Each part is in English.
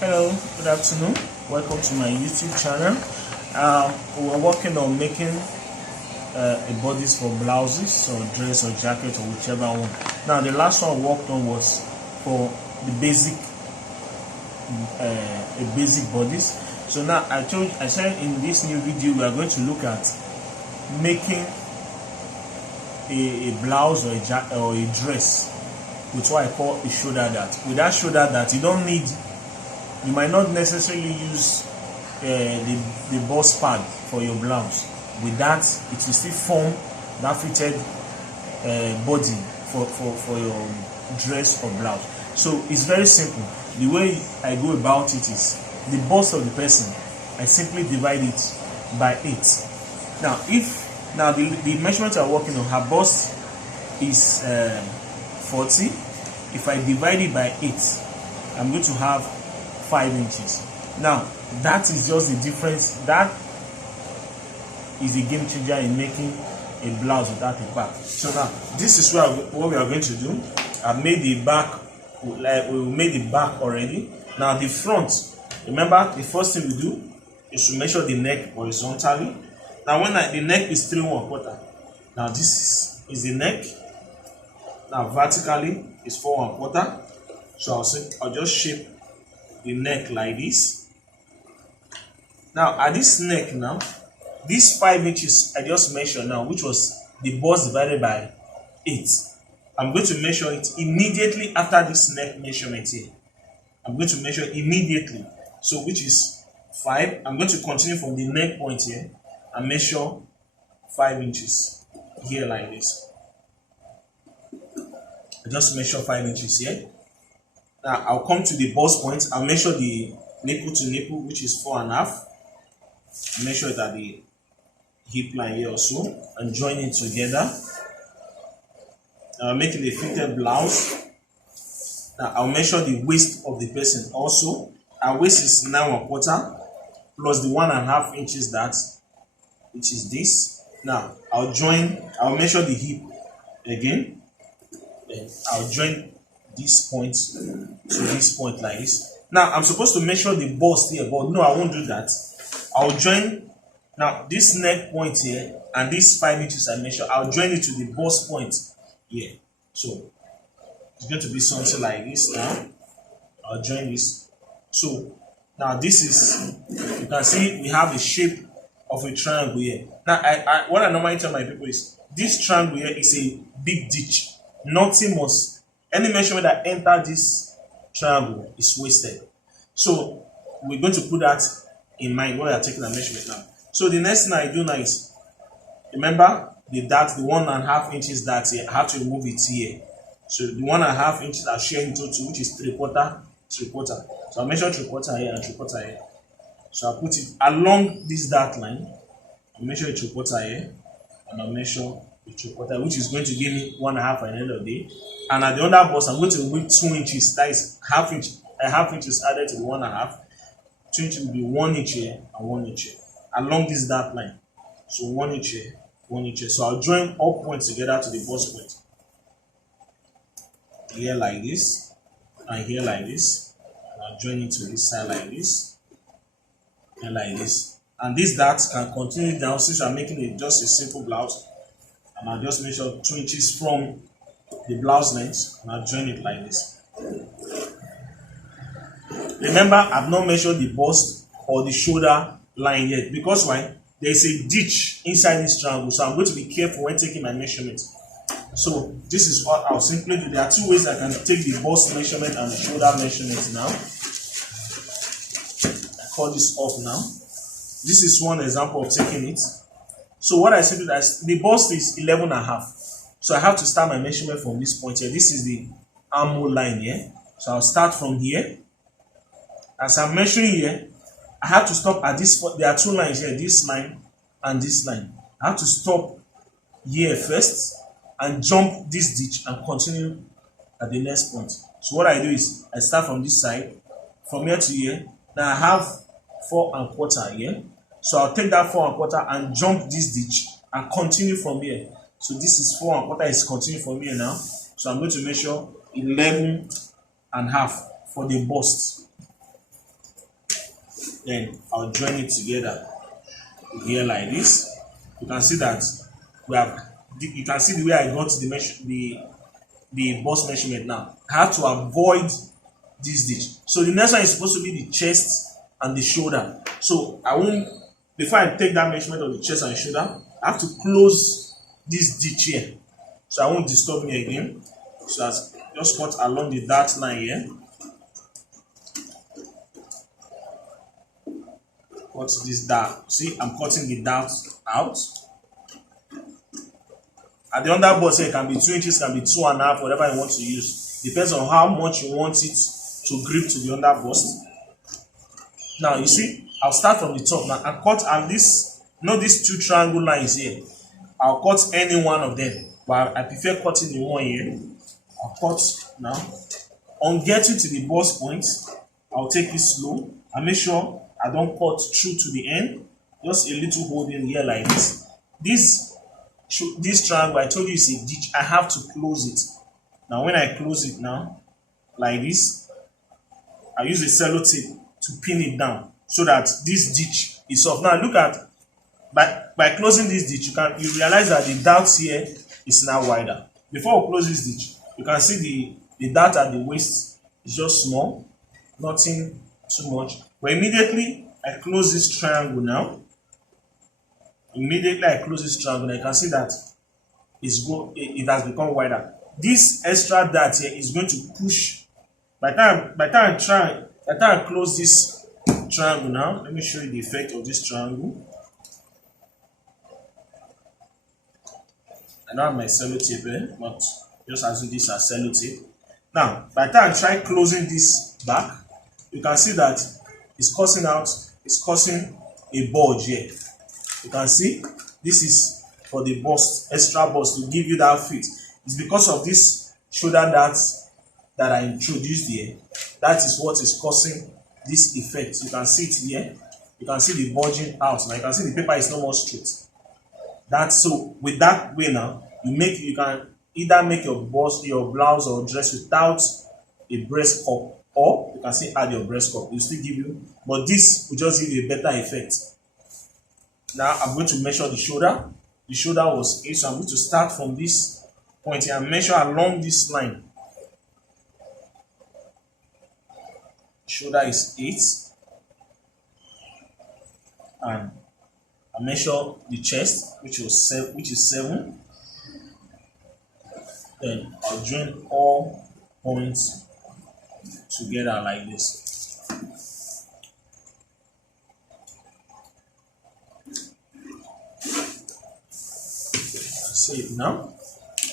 Hello, good afternoon. Welcome to my YouTube channel. We're working on making a bodice for blouses or dress or jacket or whichever one. Now the last one I worked on was for the basic a basic bodice. So now I said in this new video we are going to look at making a blouse or a jacket or a dress with what I call a shoulder dart. With that shoulder dart, you might not necessarily use the bust pad for your blouse. With that, it will still form that fitted body for your dress or blouse. So it's very simple. The way I go about it is the bust of the person, I simply divide it by 8. Now the measurement I'm working on, her bust is 40. If I divide it by 8, I'm going to have 5 inches. Now that is just the difference. That is the game changer in making a blouse without a back. So now this is what we are going to do. I've made the back, we made the back already. Now the front, remember the first thing we do is to measure the neck horizontally. Now when the neck is 3 1/4, now this is the neck. Now vertically is 4 1/4. So I'll just shape the neck like this. Now at this neck, now these 5 inches I just measured now, which was the bust divided by 8. I'm going to measure it immediately after this neck measurement here. I'm going to measure immediately. So which is 5. I'm going to continue from the neck point here and measure 5 inches here like this. I just measure 5 inches here. Now I'll come to the bust point. I'll measure the nipple to nipple, which is 4 1/2. Measure it at the hip line here also and join it together. Now I'm making a fitted blouse. Now I'll measure the waist of the person also. Our waist is 9 1/4 plus the 1 1/2 inches that, which is this. Now I'll measure the hip again. Then I'll join this point to this point like this. Now I'm supposed to measure the bust here, but no, I won't do that. I'll join now this neck point here and these 5 inches I measure. I'll join it to the bust point here. So it's going to be something like this. Now I'll join this. So now this is, you can see we have the shape of a triangle here. Now what I normally tell my people is this triangle here is a big ditch. Any measurement that enter this triangle is wasted. So we're going to put that in mind when we are taking a measurement now. So the next thing I do now is, remember the 1 1/2 inches dart here, I have to remove it here. So the 1 1/2 inches I'll share into 2, which is 3/4. So I'll measure 3/4 here and 3/4 here. So I'll put it along this dart line. I'll measure a 3/4 here and I'll measure the 3/4, which is going to give me 1 1/2 at the end of the day. And at the other bust, I'm going to remove 2 inches. That is half inch. A half inch is added to the 1 1/2. 2 inches will be 1 inch here and 1 inch here along this dart line. So 1 inch here, 1 inch here. So I'll join all points together to the bust point. Here like this, and here like this. And I'll join it to this side like this, and like this. And this dart can continue down since I'm making it just a simple blouse. And I'll just measure 2 inches from the blouse length and I'll join it like this. Remember, I've not measured the bust or the shoulder line yet, because why? There is a ditch inside this triangle, so I'm going to be careful when taking my measurement. So this is what I'll simply do. There are 2 ways I can take the bust measurement and the shoulder measurement now. I call this off now. This is one example of taking it. So what I simply do is, the bust is 11 1/2. So I have to start my measurement from this point here. This is the armhole line here. So I'll start from here. As I'm measuring here, I have to stop at this point. There are 2 lines here, this line and this line. I have to stop here first and jump this ditch and continue at the next point. So what I do is, I start from this side, from here to here. Now I have 4 1/4 here. So I'll take that 4 1/4 and jump this ditch and continue from here. So this is 4 1/4 is continuing from here now. So I'm going to measure 11 1/2 for the bust. Then I'll join it together here like this. You can see that we have. You can see the way I got the bust measurement now. I have to avoid this ditch. So the next one is supposed to be the chest and the shoulder. So I won't, before I take that measurement of the chest and shoulder, I have to close this ditch here. So I won't disturb me again. So I just cut along the dart line here. Cut this dart. See, I'm cutting the dart out. At the under bust here, it can be 2 inches, can be 2.5, whatever you want to use. Depends on how much you want it to grip to the under bust. Now you see, I'll start from the top now and cut at least, these 2 triangle lines here. I'll cut any one of them, but I prefer cutting the one here. I'll cut now. On getting to the bust point, I'll take it slow and make sure I don't cut through to the end. Just a little holding here like this. This triangle, I told you is a ditch. I have to close it. Now when I close it now, like this, I use a sellotape to pin it down so that this ditch is off. Now look at, by closing this ditch, you realize that the dart here is now wider. Before we close this ditch, you can see the dart at the waist is just small, nothing too much. But immediately I close this triangle now. Immediately I close this triangle, I can see that it has become wider. This extra dart here is going to push. By the time I close this triangle now, let me show you the effect of this triangle. I don't have my sellotape here, but just assume this as sellotape. Now, by the time I try closing this back, you can see that it's causing a bulge here. You can see this is for the bust, extra bust, to give you that fit. It's because of this shoulder dart that I introduced here. That is what is causing this effect. You can see it here. You can see the bulging out. Now you can see the paper is no more straight. So with that way now, you can either make your blouse or dress without a breast cup, or you can still add your breast cup. It will still give you, but this will just give you a better effect. Now I'm going to measure the shoulder. The shoulder was 8, so I'm going to start from this point here and measure along this line. Shoulder is 8, and I measure the chest, which is 7. Then I'll join all points together like this. See it now.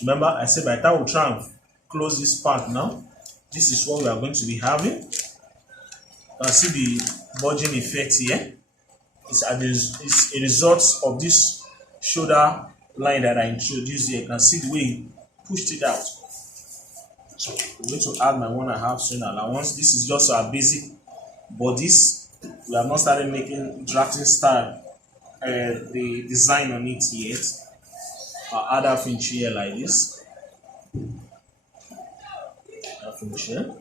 Remember, I said by the time we try and close this part now, this is what we are going to be having. You can see the bulging effect here. It's a result of this shoulder line that I introduced here. You can see the way he pushed it out. So we're going to add my 1.5 string allowance. This is just our basic bodice. We have not started making drafting style, the design on it yet. I'll add half inch here like this. Half inch here.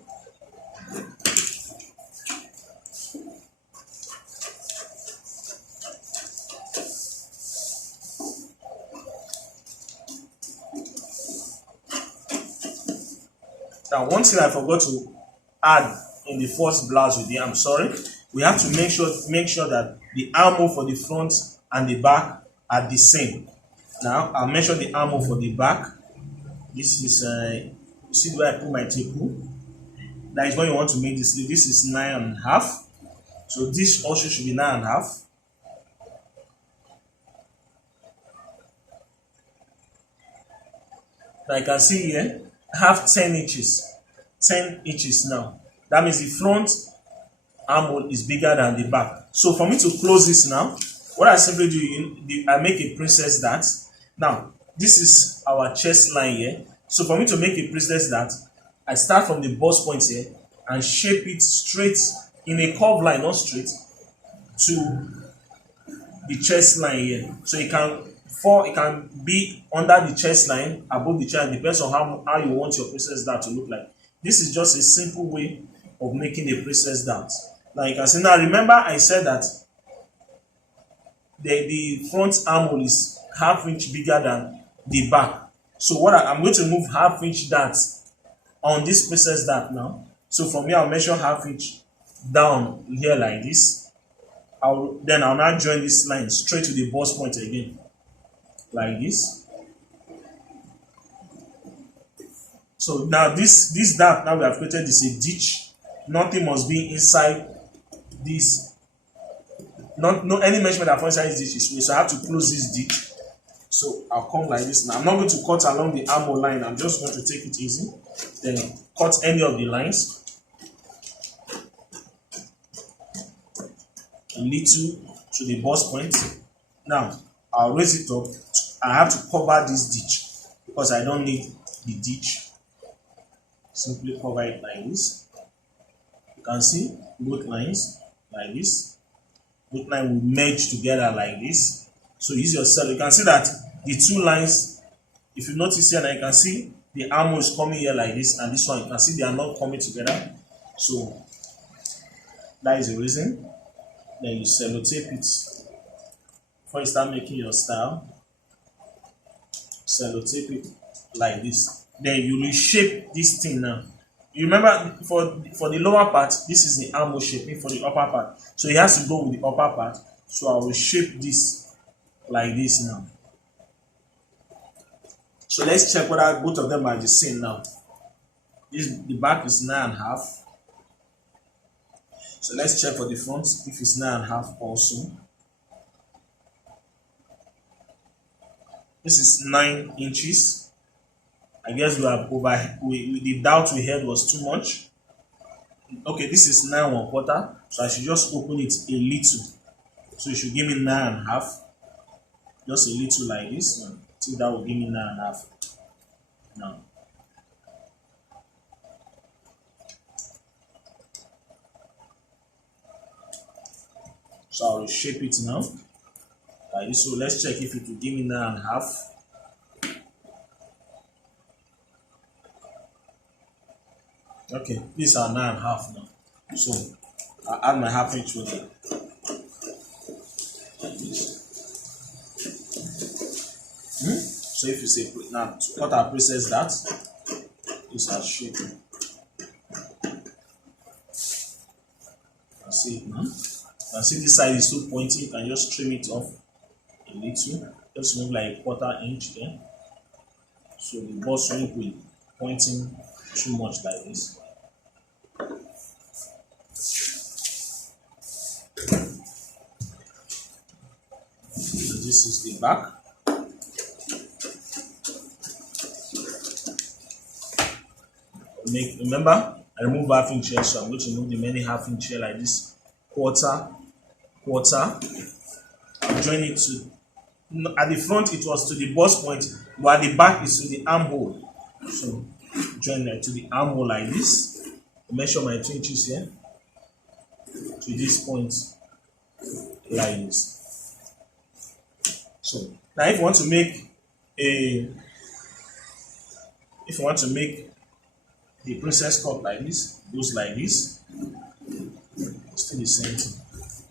Now, one thing I forgot to add in the first blouse with you, I'm sorry, we have to make sure that the armhole for the front and the back are the same. Now, I'll measure the armhole for the back. This is, you see where I put my tape rule? That is when you want to make this sleeve. This is 9.5. So this also should be 9.5. Now you can see here, I have 10 inches. 10 inches now. That means the front armhole is bigger than the back. So for me to close this now, what I simply do, I make a princess dart. Now, this is our chest line here. So for me to make a princess dart, I start from the bust point here and shape it straight in a curved line, not straight, to the chest line here. So it can be under the chest line, above the chest, depends on how you want your princess dart to look like. This is just a simple way of making a princess dart. Now you can see, now remember I said that the front armhole is half-inch bigger than the back. So what I'm going to move half-inch dart on this process dart now. So from here I'll measure half-inch down here like this. I'll now join this line straight to the bust point again, like this. So now this dart now we have created is a ditch. Nothing must be inside this. No any measurement that falls inside this ditch is waste. So I have to close this ditch. So I'll come like this now. I'm not going to cut along the armhole line. I'm just going to take it easy. Then cut any of the lines. A little to the bust point. Now I'll raise it up. I have to cover this ditch because I don't need the ditch. Simply cover it like this. You can see both lines like this. Both lines will merge together like this. So use yourself. You can see that the two lines, if you notice here now, you can see the armhole is coming here like this, and this one you can see they are not coming together. So that is the reason. Then you sellotape it before you start making your style. Sellotape it like this. Then you reshape this thing now. You remember for the lower part, this is the armhole shaping for the upper part. So it has to go with the upper part. So I will shape this like this now. So let's check whether both of them are the same now. The back is 9.5. So let's check for the front if it's 9.5 also. This is 9 inches. I guess we have the doubt we had was too much. Okay, this is 9.25. So I should just open it a little. So you should give me 9.5. Just a little like this. I think that will give me 9.5. Now. So I'll shape it now. Like this. So let's check if it will give me 9.5. Okay, these are 9.5 now. So I'll add my half-inch with it. Like this. So if you say now to cut our process that is our shape. See it now. You can see this side is so pointy, you can just trim it off a little. Just move like 1/4 inch there. So the bust won't be pointing too much like this. So this is the back. Remember, I remove half-inch here, so I'm going to remove the remaining half-inch here like this. Quarter. I'll join it to, at the front it was to the bust point, but at the back is to the armhole. So join it to the armhole like this. Measure my 2 inches here to this point like this. So now if you want to make the princess cut like this, goes like this, still the same thing.